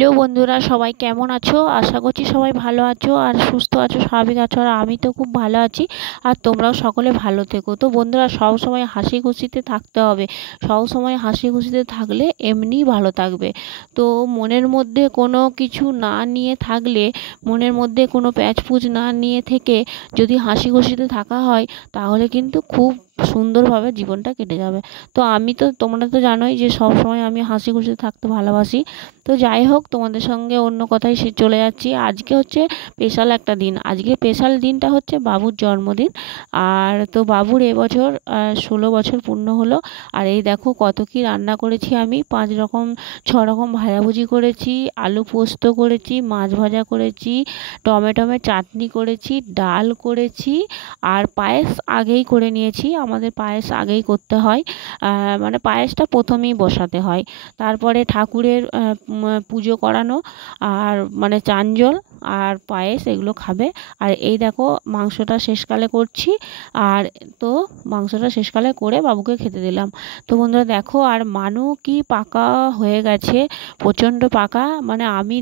Hello বন্ধুরা, সবাই কেমন আছো? আশা করছি সবাই ভালো আছো আর সুস্থ আছো, স্বাভাবিক আছো। আর আমি তো খুব ভালো আছি। আর তোমরাও সকলে ভালো থেকো। তো বন্ধুরা, সব সময় হাসি খুশিতে থাকতে হবে। সব সময় হাসি খুশিতে থাকলে এমনিই ভালো থাকবে। তো মনের মধ্যে কোনো কিছু না নিয়ে থাকলে, মনের মধ্যে কোনো প্যাঁচপুচ না নিয়ে থেকে যদি হাসি খুশিতে থাকা হয়, তাহলে কিন্তু খুব সুন্দরভাবে জীবনটা কেটে যাবে। তো তোমরা তো জানোই যে সব সময় আমি হাসি খুশিতে থাকতে ভালোবাসি। তো যাই হোক, তোমাদের সঙ্গে অন্য কথায় চলে যাচ্ছি। আজকে হচ্ছে স্পেশাল একটা দিন। আজকে স্পেশাল দিনটা হচ্ছে বাবুর জন্মদিন। আর তো বাবুর এবছর 16 বছর পূর্ণ হলো। আর এই দেখো কত কি রান্না করেছি আমি। 6 রকম ভাজাভুজি করেছি, আলু পোস্ত করেছি, মাছ ভাজা করেছি, টমেটোমের চাটনি করেছি, ডাল করেছি, আর পায়েস আগেই করে নিয়েছি। আমাদের পায়েস আগেই করতে হয়, মানে পায়েসটা প্রথমেই বসাতে হয়। তারপরে ঠাকুরের পুজো করানো, আর মানে চাঞ্জল আর পায়েস এগুলো খাবে। আর এই দেখো মাংসটা শেষকালে করছি। আর তো মাংসটা শেষকালে করে বাবুকে খেতে দিলাম। তো বন্ধুরা দেখো, আর মানু কি পাকা হয়ে গেছে, প্রচণ্ড পাকা। মানে আমি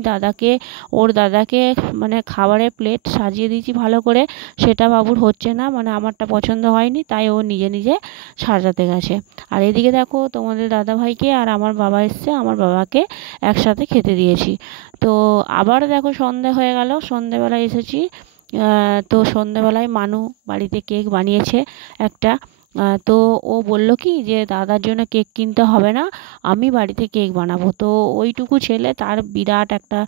ওর দাদাকে মানে খাবারের প্লেট সাজিয়ে দিয়েছি ভালো করে, সেটা বাবুর হচ্ছে না, মানে আমারটা পছন্দ হয়নি, তাই ও নিজে নিজে সাজাতে গেছে। আর এদিকে দেখো তোমাদের দাদাভাইকে আর আমার বাবা এসছে, আমার বাবাকে একসাথে খেতে দিয়েছি। তো আবার দেখো সন্ধে হয়ে গেল, সন্ধেবেলায় এসেছি। তো সন্ধেবেলায় মানু বাড়িতে কেক বানিয়েছে একটা। তো ও বলল কি যে দাদার জন্য কেক কিনতে হবে না, আমি বাড়িতে কেক বানাবো। তো ওইটুকু ছেলে, তার বিরাট একটা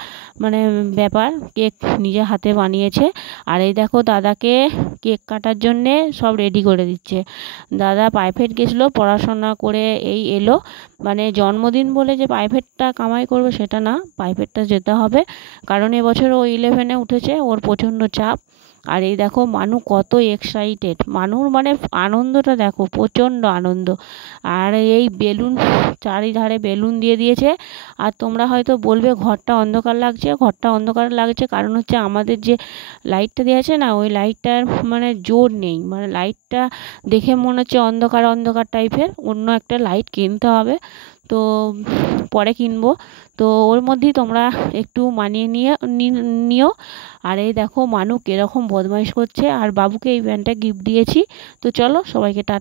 মানে ব্যাপার, কেক নিজে হাতে বানিয়েছে। আর এই দেখো দাদাকে কেক কাটার জন্যে সব রেডি করে দিচ্ছে। দাদা প্রাইভেট গেছিলো, পড়াশোনা করে এই এলো। মানে জন্মদিন বলে যে প্রাইভেটটা কামাই করবে সেটা না, প্রাইভেটটা যেতে হবে, কারণ এবছর ও 11-এ উঠেছে, ওর প্রচণ্ড চাপ। আর এই দেখো মানু কত এক্সাইটেড, মানুর মানে আনন্দটা দেখো, প্রচণ্ড আনন্দ। আর এই বেলুন, চারিধারে বেলুন দিয়ে দিয়েছে। আর তোমরা হয়তো বলবে ঘরটা অন্ধকার লাগছে, ঘরটা অন্ধকার লাগছে কারণ হচ্ছে আমাদের যে লাইটটা দেওয়া আছে না, ওই লাইটটার মানে জোর নেই, মানে লাইটটা দেখে মনে হচ্ছে অন্ধকার অন্ধকার টাইপের। অন্য একটা লাইট কিনতে হবে, তো পরে কিনবো। তো ওর মধ্যেই তোমরা একটু মানিয়ে নিও। আর এই দেখো মানু কীরকম বদমাইশ করছে। আর বাবুকে এই প্যান্টটা গিফট দিয়েছি। তো চলো সবাইকে টাটা।